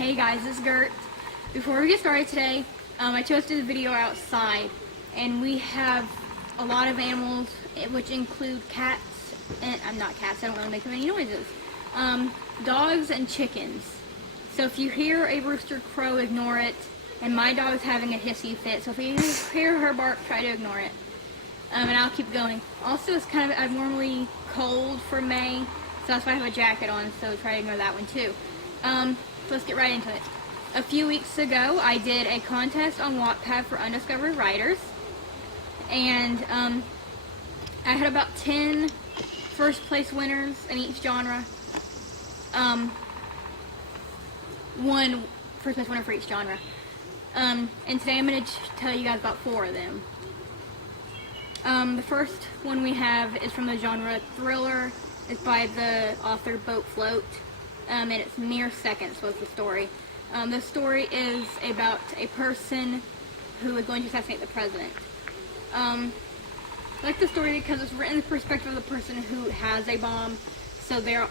Hey guys, this is Gert. Before we get started today, I chose to do the video outside, and we have a lot of animals, which include cats, and I'm not cats, I don't want to make them any noises, dogs and chickens. So if you hear a rooster crow, ignore it, and my dog's having a hissy fit, so if you hear her bark, try to ignore it, and I'll keep going. Also, it's kind of abnormally cold for May, so that's why I have a jacket on, so try to ignore that one too. So let's get right into it. A few weeks ago, I did a contest on Wattpad for undiscovered writers, and I had about 10 first place winners in each genre. One first place winner for each genre. And today I'm going to tell you guys about 4 of them. The first one we have is from the genre thriller. It's by the author Boat Float. And it's Mere Seconds was the story. The story is about a person who is going to assassinate the president. I like the story because it's written in the perspective of the person who has a bomb, so they're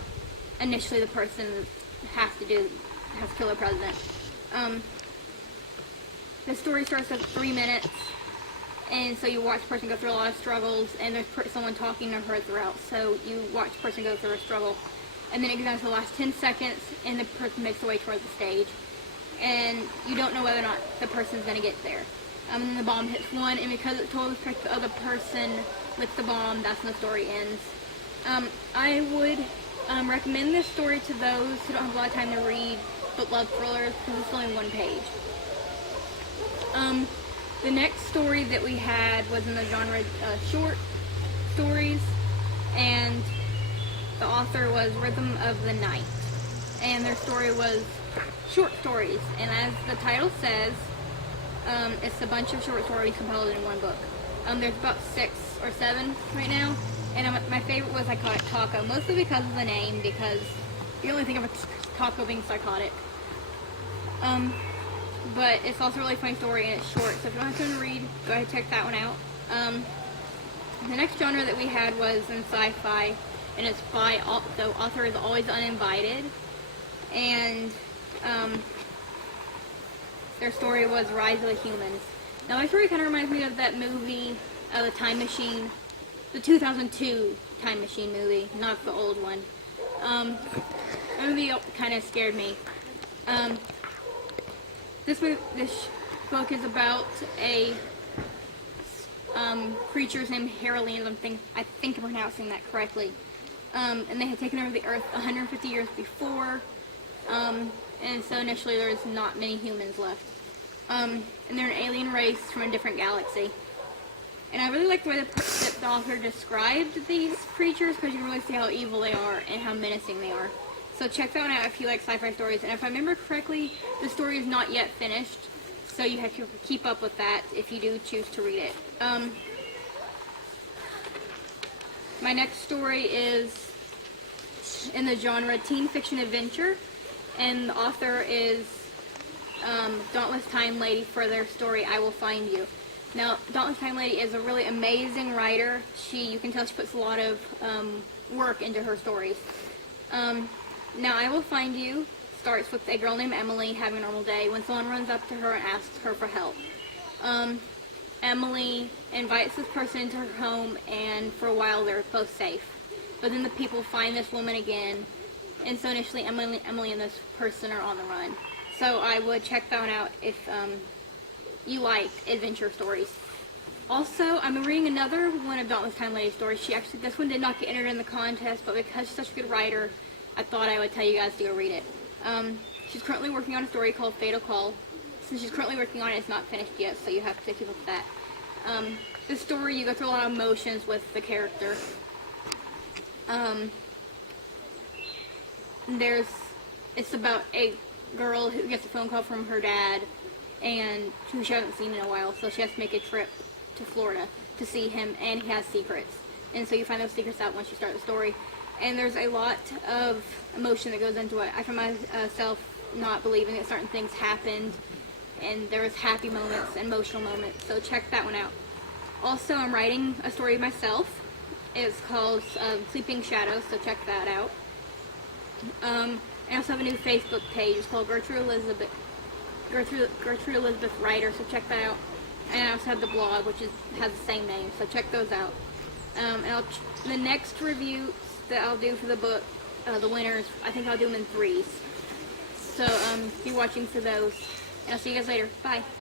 initially the person has to kill the president. The story starts at 3 minutes, and so you watch the person go through a lot of struggles, and there's someone talking to her throughout, so you watch the person go through a struggle. And then it goes down to the last 10 seconds, and the person makes their way towards the stage. And you don't know whether or not the person's going to get there. And then the bomb hits one, and because it's told the other person with the bomb, that's when the story ends. I would recommend this story to those who don't have a lot of time to read, but love thrillers, because it's only 1 page. The next story that we had was in the genre short stories, and the author was Rhythm of the Night, and their story was short stories, and as the title says, it's a bunch of short stories compiled in one book. There's about 6 or 7 right now, and my favorite was I call it Taco, mostly because of the name, because you only think of a taco being psychotic. But it's also a really funny story, and it's short, so if you don't have time to read, go ahead and check that one out. The next genre that we had was in sci-fi, and it's by the author is Always Uninvited, and their story was Rise of the Humans. Now my story kind of reminds me of that movie, The Time Machine, the 2002 Time Machine movie, not the old one. The movie kind of scared me. This book is about a creatures named Heralians. I think I'm pronouncing that correctly. And they had taken over the Earth 150 years before, and so initially there's not many humans left. And they're an alien race from a different galaxy. And I really like the way that the author described these creatures, because you can really see how evil they are and how menacing they are. So check that one out if you like sci-fi stories. And if I remember correctly, the story is not yet finished, so you have to keep up with that if you do choose to read it. My next story is in the genre teen fiction adventure, and the author is Dauntless Time Lady for their story I Will Find You. Now, Dauntless Time Lady is a really amazing writer. You can tell she puts a lot of work into her stories. Now, I Will Find You starts with a girl named Emily having a normal day when someone runs up to her and asks her for help. Emily invites this person into her home, and for a while they're both safe. But then the people find this woman again, and so initially Emily and this person are on the run. So I would check that one out if you like adventure stories. Also, I'm reading another one of Dauntless Time Lady stories. This one did not get entered in the contest, but because she's such a good writer, I thought I would tell you guys to go read it. She's currently working on a story called Fatal Call. Since she's currently working on it, it's not finished yet, so you have to keep up with that. This story, you go through a lot of emotions with the character. It's about a girl who gets a phone call from her dad, and who she hasn't seen in a while, so she has to make a trip to Florida to see him, and he has secrets. And so you find those secrets out once you start the story. And there's a lot of emotion that goes into it. I find myself not believing that certain things happened, and there was happy moments and emotional moments, so check that one out. Also, I'm writing a story myself. It's called Sleeping Shadows, so check that out. I also have a new Facebook page. It's called Gertrude Elizabeth Writer, so check that out. And I also have the blog, which has the same name, so check those out. And the next reviews that I'll do for the book, the winners, I think I'll do them in threes. So, keep watching for those. And I'll see you guys later. Bye.